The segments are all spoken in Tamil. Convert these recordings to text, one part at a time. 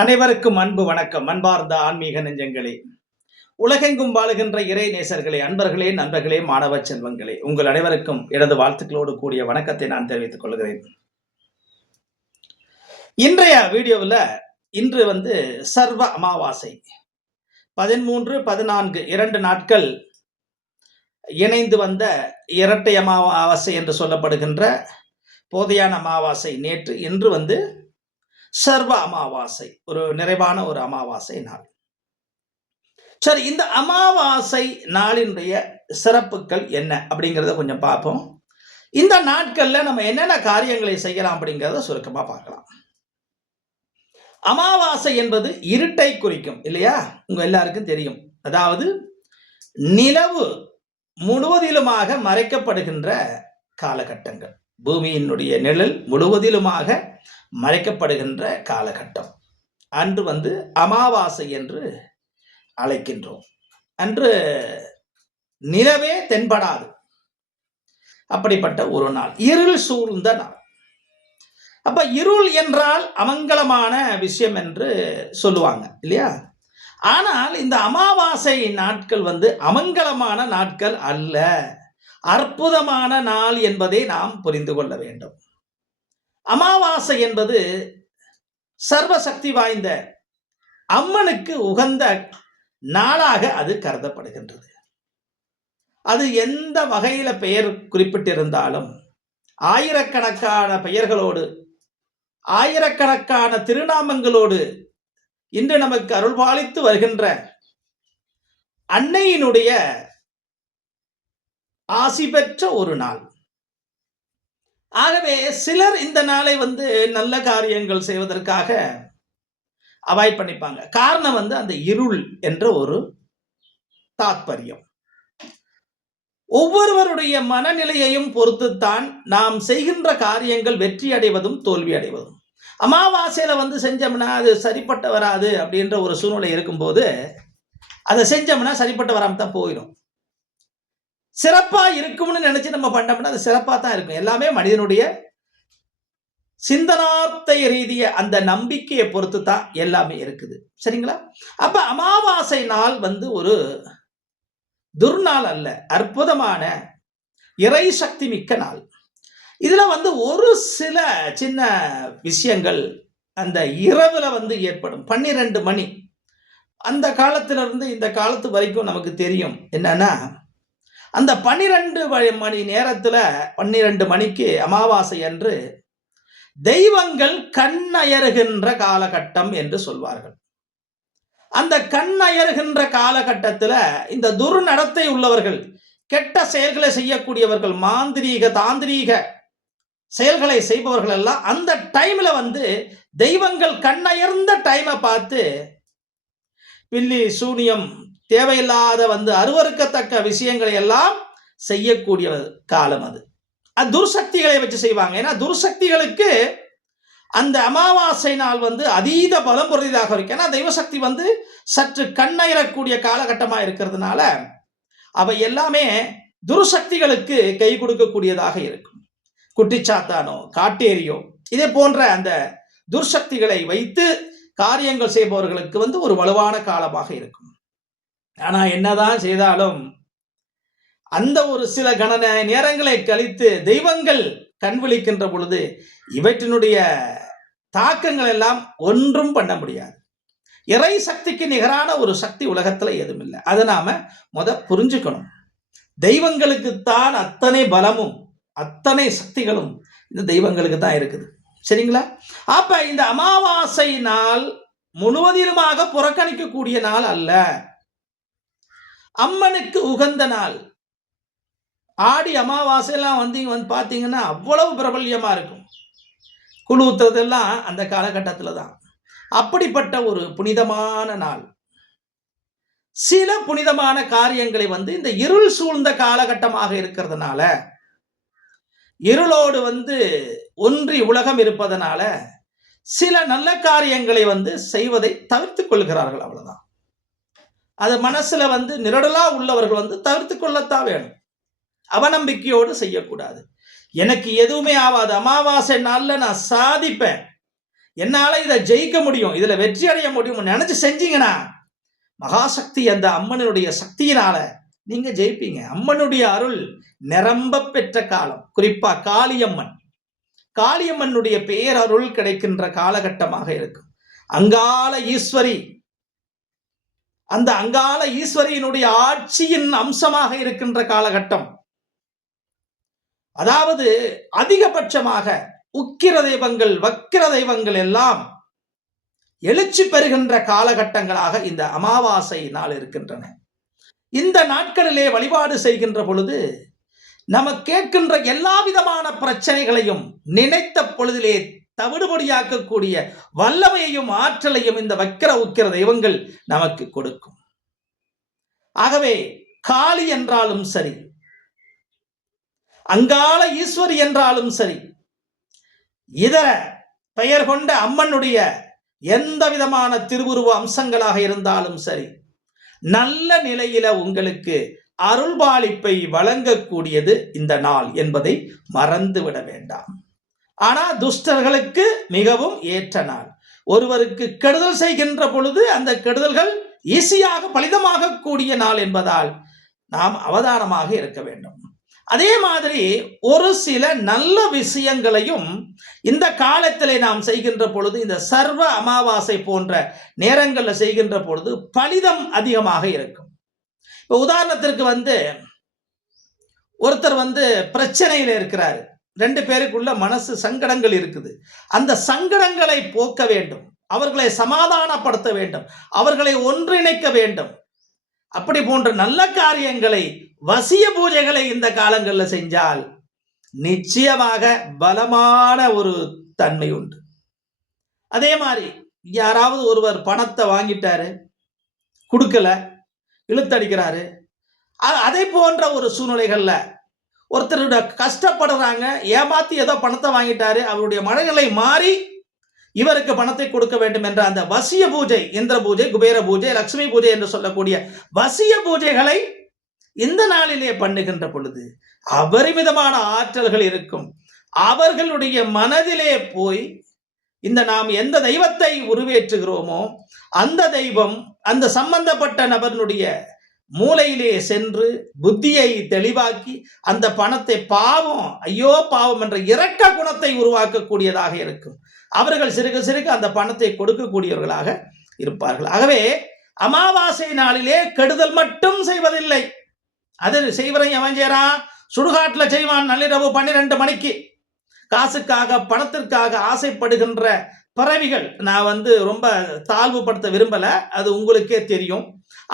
அனைவருக்கும் அன்பு வணக்கம். அன்பார்ந்த ஆன்மீக நெஞ்சங்களே, உலகெங்கும் வாழுகின்ற இறை நேசர்களே, அன்பர்களே, நண்பர்களே, மாணவ செல்வங்களே, உங்கள் அனைவருக்கும் எனது வாழ்த்துக்களோடு கூடிய வணக்கத்தை நான் தெரிவித்துக் கொள்கிறேன். இன்றைய வீடியோவில் இன்று சர்வ அமாவாசை 13, 14 2 நாட்கள் இணைந்து வந்த இரட்டை அமாவாசை என்று சொல்லப்படுகின்ற போதையான அமாவாசை நேற்று. இன்று சர்வ அமாவாசை, ஒரு நிறைவான ஒரு அமாவாசை நாள். சரி, இந்த அமாவாசை நாளினுடைய சிறப்புகள் என்ன அப்படிங்கிறத கொஞ்சம் பார்ப்போம். இந்த நாட்கள்ல நம்ம என்னென்ன காரியங்களை செய்யலாம் அப்படிங்கிறத சுருக்கமா பார்க்கலாம். அமாவாசை என்பது இருட்டை குறிக்கும் இல்லையா? உங்க எல்லாருக்கும் தெரியும். அதாவது நிலவு முழுவதிலுமாக மறைக்கப்படுகின்ற காலகட்டங்கள், பூமியினுடைய நிழல் முழுவதிலுமாக மறைக்கப்படுகின்ற காலகட்டம். அன்று அமாவாசை என்று அழைக்கின்றோம். அன்று நிலவே தென்படாது, அப்படிப்பட்ட ஒரு நாள், இருள் சூழ்ந்த நாள். அப்ப இருள் என்றால் அமங்கலமான விஷயம் என்று சொல்லுவாங்க இல்லையா? ஆனால் இந்த அமாவாசை நாட்கள் அமங்கலமான நாட்கள் அல்ல, அற்புதமான நாள் என்பதை நாம் புரிந்து கொள்ள வேண்டும். அமாவாசை என்பது சர்வசக்தி வாய்ந்த அம்மனுக்கு உகந்த நாளாக அது கருதப்படுகின்றது. அது எந்த வகையில பெயர் குறிப்பிட்டிருந்தாலும் ஆயிரக்கணக்கான பெயர்களோடு, ஆயிரக்கணக்கான திருநாமங்களோடு இன்று நமக்கு அருள்பாலித்து வருகின்ற அன்னையினுடைய ஆசி பெற்ற ஒரு நாள். ஆகவே சிலர் இந்த நாளை நல்ல காரியங்கள் செய்வதற்காக அவாய்ட் பண்ணிப்பாங்க. காரணம் அந்த இருள் என்ற ஒரு தாத்பரியம். ஒவ்வொருவருடைய மனநிலையையும் பொறுத்துத்தான் நாம் செய்கின்ற காரியங்கள் வெற்றி அடைவதும் தோல்வி அடைவதும். அமாவாசையில செஞ்சோம்னா அது சரிப்பட்ட வராது அப்படின்ற ஒரு சூழ்நிலை இருக்கும்போது அதை செஞ்சோம்னா சரிப்பட்ட வராம தான் போயிடும். சிறப்பா இருக்கும்னு நினைச்சு நம்ம பண்ணோம்னா அது சிறப்பா தான் இருக்கும். எல்லாமே மனிதனுடைய சிந்தனார்த்த ரீதிய அந்த நம்பிக்கையை பொறுத்து தான் எல்லாமே இருக்குது. சரிங்களா? அப்ப அமாவாசை நாள் ஒரு துர்நாள் அல்ல, அற்புதமான இறை சக்தி மிக்க நாள். இதுல ஒரு சில சின்ன விஷயங்கள் அந்த இரவுல ஏற்படும். 12 மணி அந்த காலத்திலிருந்து இந்த காலத்து வரைக்கும் நமக்கு தெரியும். என்னன்னா, அந்த 12 மணி நேரத்துல 12 மணிக்கு அமாவாசை அன்று தெய்வங்கள் கண்ணயருகின்ற காலகட்டம் என்று சொல்வார்கள். அந்த கண்ணயருகின்ற காலகட்டத்தில் இந்த துர்நடத்தை உள்ளவர்கள், கெட்ட செயல்களை செய்யக்கூடியவர்கள், மாந்திரீக தாந்திரீக செயல்களை செய்பவர்கள் எல்லாம் அந்த டைம்ல தெய்வங்கள் கண்ணயர்ந்த டைமை பார்த்து பில்லி சூனியம் தேவையில்லாத அருவருக்கத்தக்க விஷயங்களை எல்லாம் செய்யக்கூடிய காலம் அது. துர்சக்திகளை வச்சு செய்வாங்க. ஏன்னா துர்சக்திகளுக்கு அந்த அமாவாசை நாள் அதீத பலம் பொருளியதாக இருக்கு. ஏன்னா தெய்வசக்தி சற்று கண்ணயரக்கூடிய காலகட்டமாக இருக்கிறதுனால அவை எல்லாமே துர்சக்திகளுக்கு கை கொடுக்கக்கூடியதாக இருக்கும். குட்டிச்சாத்தானோ காட்டேரியோ இதே போன்ற அந்த துர்சக்திகளை வைத்து காரியங்கள் செய்பவர்களுக்கு ஒரு வலுவான காலமாக இருக்கும். ஆனா என்னதான் செய்தாலும் அந்த ஒரு சில கண நேரங்களை கழித்து தெய்வங்கள் கண் விழிக்கின்ற பொழுது இவற்றினுடைய தாக்கங்கள் எல்லாம் ஒன்றும் பண்ண முடியாது. இறை சக்திக்கு நிகரான ஒரு சக்தி உலகத்துல எதுவும் இல்லை. அதை நாம புரிஞ்சுக்கணும். தெய்வங்களுக்குத்தான் அத்தனை பலமும் அத்தனை சக்திகளும் இந்த தெய்வங்களுக்கு தான் இருக்குது. சரிங்களா? அப்ப இந்த அமாவாசை நாள் முழுவதிலுமாக புறக்கணிக்கக்கூடிய நாள் அல்ல, அம்மனுக்கு உகந்த நாள். ஆடி அமாவாசையெல்லாம் பார்த்தீங்கன்னா அவ்வளவு பிரபல்யமா இருக்கும். குழு ஊத்துறதெல்லாம் அந்த காலகட்டத்தில் தான். அப்படிப்பட்ட ஒரு புனிதமான நாள். சில புனிதமான காரியங்களை இந்த இருள் சூழ்ந்த காலகட்டமாக இருக்கிறதுனால, இருளோடு ஒன்றி உலகம் இருப்பதனால சில நல்ல காரியங்களை செய்வதை தவிர்த்துக் கொள்கிறார்கள். அவ்வளவுதான். அது மனசுல நிரடலா உள்ளவர்கள் தவிர்த்து கொள்ளத்தான் வேணும். அவநம்பிக்கையோடு செய்யக்கூடாது. எனக்கு எதுவுமே ஆகாது, அமாவாசை நாள்ல நான் சாதிப்பேன், என்னால இதை ஜெயிக்க முடியும், இதுல வெற்றி அடைய முடியும் நினைச்சு செஞ்சீங்கன்னா மகாசக்தி அந்த அம்மனுடைய சக்தியினால நீங்க ஜெயிப்பீங்க. அம்மனுடைய அருள் நிரம்ப பெற்ற காலம். குறிப்பா காளியம்மன், காளியம்மனுடைய பேரருள் கிடைக்கின்ற காலகட்டமாக இருக்கும். அங்காள ஈஸ்வரி, அந்த அங்காள ஈஸ்வரியினுடைய ஆட்சியின் அம்சமாக இருக்கின்ற காலகட்டம். அதாவது அதிகபட்சமாக உக்கிர தெய்வங்கள், வக்கிர தெய்வங்கள் எல்லாம் எழுச்சி பெறுகின்ற காலகட்டங்களாக இந்த அமாவாசை நாள் இருக்கின்றன. இந்த நாட்களிலே வழிபாடு செய்கின்ற பொழுது நம்ம கேட்கின்ற எல்லா விதமான பிரச்சனைகளையும் நினைத்த பொழுதிலே தவிடுபடியாக்கக்கூடிய வல்லமையையும் ஆற்றலையும் இந்த வக்கிர உக்கிர தெய்வங்கள் நமக்கு கொடுக்கும். ஆகவே காளி என்றாலும் சரி, அங்காள ஈஸ்வரி என்றாலும் சரி, இதர பெயர் கொண்ட அம்மனுடைய எந்த விதமான திருவுருவ அம்சங்களாக இருந்தாலும் சரி, நல்ல நிலையில உங்களுக்கு அருள்பாலிப்பை வழங்கக்கூடியது இந்த நாள் என்பதை மறந்துவிட வேண்டாம். ஆனா துஷ்டர்களுக்கு மிகவும் ஏற்ற நாள். ஒருவருக்கு கெடுதல் செய்கின்ற பொழுது அந்த கெடுதல்கள் ஈஸியாக பலிதமாக கூடிய நாள் என்பதால் நாம் அவதானமாக இருக்க வேண்டும். அதே மாதிரி ஒரு சில நல்ல விஷயங்களையும் இந்த காலத்திலே நாம் செய்கின்ற பொழுது, இந்த சர்வ அமாவாசை போன்ற நேரங்களில் செய்கின்ற பொழுது பலிதம் அதிகமாக இருக்கும். இப்போ உதாரணத்திற்கு ஒருத்தர் பிரச்சனையில் இருக்கிறாரு, ரெண்டு பேருக்குள்ள மனசு சங்கடங்கள் இருக்குது. அந்த சங்கடங்களை போக்க வேண்டும், அவர்களை சமாதானப்படுத்த வேண்டும், அவர்களை ஒன்றிணைக்க வேண்டும். அப்படி போன்ற நல்ல காரியங்களை, வசிய பூஜைகளை இந்த காலங்களில் செஞ்சால் நிச்சயமாக பலமான ஒரு தன்மை உண்டு. அதே மாதிரி யாராவது ஒருவர் பணத்தை வாங்கிட்டாரு, கொடுக்கல, இழுத்தடிக்கிறாரு, அதே போன்ற ஒரு சூழ்நிலைகள்ல ஒருத்தருடைய கஷ்டப்படுறாங்க, ஏமாத்தி ஏதோ பணத்தை வாங்கிட்டாரு, அவருடைய மனநிலை மாறி இவருக்கு பணத்தை கொடுக்க வேண்டும் என்ற அந்த வசிய பூஜை, இந்திர பூஜை, குபேர பூஜை, லட்சுமி பூஜை என்று சொல்லக்கூடிய வசிய பூஜைகளை இந்த நாளிலே பண்ணுகின்ற பொழுது அபரிமிதமான ஆற்றல்கள் இருக்கும். அவர்களுடைய மனதிலே போய் இந்த நாம் எந்த தெய்வத்தை உருவேற்றுகிறோமோ அந்த தெய்வம் அந்த சம்பந்தப்பட்ட நபர்களுடைய மூளையிலே சென்று புத்தியை தெளிவாக்கி அந்த பணத்தை பாவம், ஐயோ பாவம் என்ற இரக்க குணத்தை உருவாக்கக்கூடியதாக இருக்கும். அவர்கள் சிறுக சிறுக அந்த பணத்தை கொடுக்கக்கூடியவர்களாக இருப்பார்கள். ஆகவே அமாவாசை நாளிலே கெடுதல் மட்டும் செய்வதில்லை. அது செய்வதை அவன் செய்யறான், சுடுகாட்டில் செய்வான். நள்ளிரவு 12 மணிக்கு காசுக்காக பணத்திற்காக ஆசைப்படுகின்ற பிறவிகள் நான் ரொம்ப தாழ்வுபடுத்த விரும்பல, அது உங்களுக்கே தெரியும்.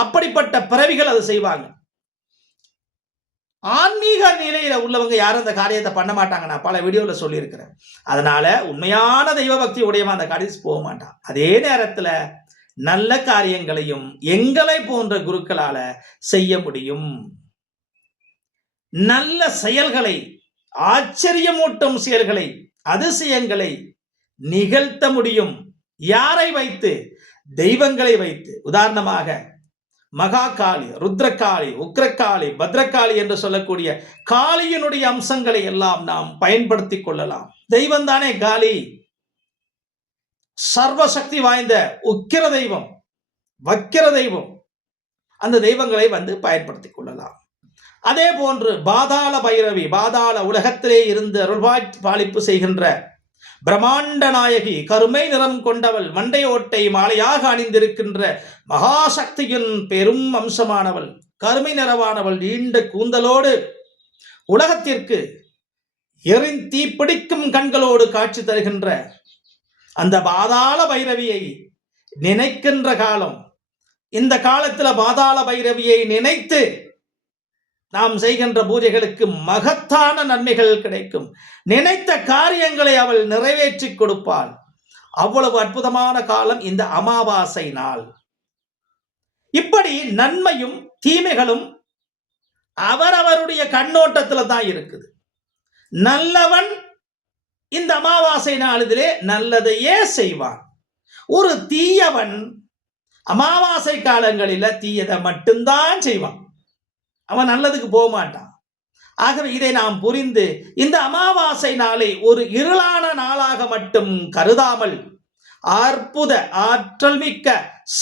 அப்படிப்பட்ட பிறவிகள் அதை செய்வாங்க. ஆன்மீக நிலையில உள்ளவங்க யாரும் அந்த காரியத்தை பண்ண மாட்டாங்க. நான் பல வீடியோவில் சொல்லியிருக்கிறேன். அதனால உண்மையான தெய்வ பக்தி உடையவன் அந்த காரியத்துக்கு போக மாட்டான். அதே நேரத்தில் நல்ல காரியங்களையும் எங்களை போன்ற குருக்களால செய்ய முடியும். நல்ல செயல்களை, ஆச்சரியமூட்டும் செயல்களை, அதிசயங்களை நிகழ்த்த முடியும். யாரை வைத்து? தெய்வங்களை வைத்து. உதாரணமாக மகாகாளி, ருத்ரகாளி, உக்ரகாளி, பத்ரகாளி என்று சொல்லக்கூடிய காளியினுடைய அம்சங்களை எல்லாம் நாம் பயன்படுத்திக் கொள்ளலாம். தெய்வம் தானே காளி, சர்வசக்தி வாய்ந்த உக்கிர தெய்வம், வக்கிர தெய்வம். அந்த தெய்வங்களை பயன்படுத்திக் கொள்ளலாம். அதே போன்று பாதாள பைரவி, பாதாள உலகத்திலே இருந்து அருள்பாலிப்பு செய்கின்ற பிரம்மாண்ட நாயகி, கருமை நிறம் கொண்டவள், மண்டையோட்டை மாலையாக அணிந்திருக்கின்ற மகாசக்தியின் பெரும் அம்சமானவள், கருமை நிறமானவள், நீண்ட கூந்தலோடு உலகத்திற்கு எரிந்தீ பிடிக்கும் கண்களோடு காட்சி தருகின்ற அந்த பாதாள பைரவியை நினைக்கின்ற காலம். இந்த காலத்தில் பாதாள பைரவியை நினைத்து நாம் செய்கின்ற பூஜைகளுக்கு மகத்தான நன்மைகள் கிடைக்கும். நினைத்த காரியங்களை அவள் நிறைவேற்றி கொடுப்பாள். அவ்வளவு அற்புதமான காலம் இந்த அமாவாசை நாள். இப்படி நன்மையும் தீமைகளும் அவரவருடைய கண்ணோட்டத்தில் தான் இருக்குது. நல்லவன் இந்த அமாவாசை நாளிலே நல்லதையே செய்வான். ஒரு தீயவன் அமாவாசை காலங்களில் தீயதை மட்டும்தான் செய்வான், அவன் நல்லதுக்கு போக மாட்டான். ஆகவே இதை நாம் புரிந்து இந்த அமாவாசை நாளை ஒரு இருளான நாளாக மட்டும் கருதாமல் அற்புத ஆற்றல் மிக்க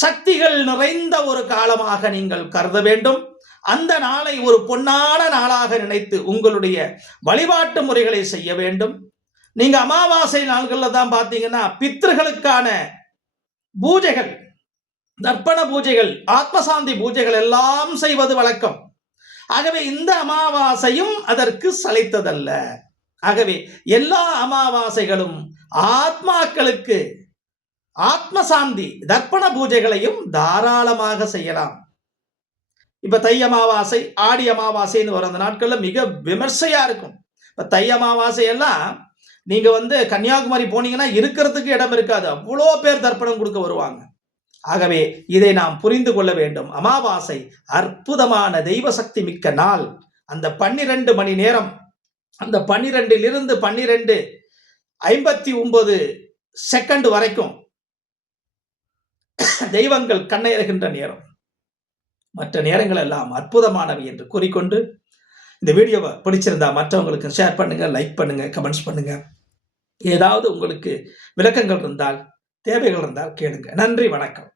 சக்திகள் நிறைந்த ஒரு காலமாக நீங்கள் கருத வேண்டும். அந்த நாளை ஒரு பொன்னான நாளாக நினைத்து உங்களுடைய வழிபாட்டு முறைகளை செய்ய வேண்டும். நீங்க அமாவாசை நாள்கள்ல தான் பார்த்தீங்கன்னா பித்ருகளுக்கான பூஜைகள், தர்ப்பண பூஜைகள், ஆத்மசாந்தி பூஜைகள் எல்லாம் செய்வது வழக்கம். ஆகவே இந்த அமாவாசையும் அதற்கு சளைத்ததல்ல. ஆகவே எல்லா அமாவாசைகளும் ஆத்மாக்களுக்கு ஆத்மசாந்தி தர்ப்பண பூஜைகளையும் தாராளமாக செய்யலாம். இப்ப தை அமாவாசை, ஆடி அமாவாசைன்னு வர அந்த நாட்கள்ல மிக விமர்சையா இருக்கும். இப்ப தை அமாவாசை எல்லாம் நீங்க கன்னியாகுமரி போனீங்கன்னா இருக்கிறதுக்கு இடம் இருக்காது. அவ்வளோ பேர் தர்ப்பணம் கொடுக்க வருவாங்க. ஆகவே இதை நாம் புரிந்து கொள்ள வேண்டும். அமாவாசை அற்புதமான தெய்வ சக்தி மிக்க நாள். அந்த 12 மணி நேரம், அந்த 12லிருந்து 12:59 செகண்ட் வரைக்கும் தெய்வங்கள் கண்ணயர்கின்ற நேரம். மற்ற நேரங்கள் எல்லாம் அற்புதமானவை என்று கூறிக்கொண்டு இந்த வீடியோவை பிடிச்சிருந்தா மற்றவங்களுக்கு ஷேர் பண்ணுங்க, லைக் பண்ணுங்க, கமெண்ட்ஸ் பண்ணுங்க. ஏதாவது உங்களுக்கு விளக்கங்கள் இருந்தால், தேவைகள் இருந்தால் கேளுங்க. நன்றி, வணக்கம்.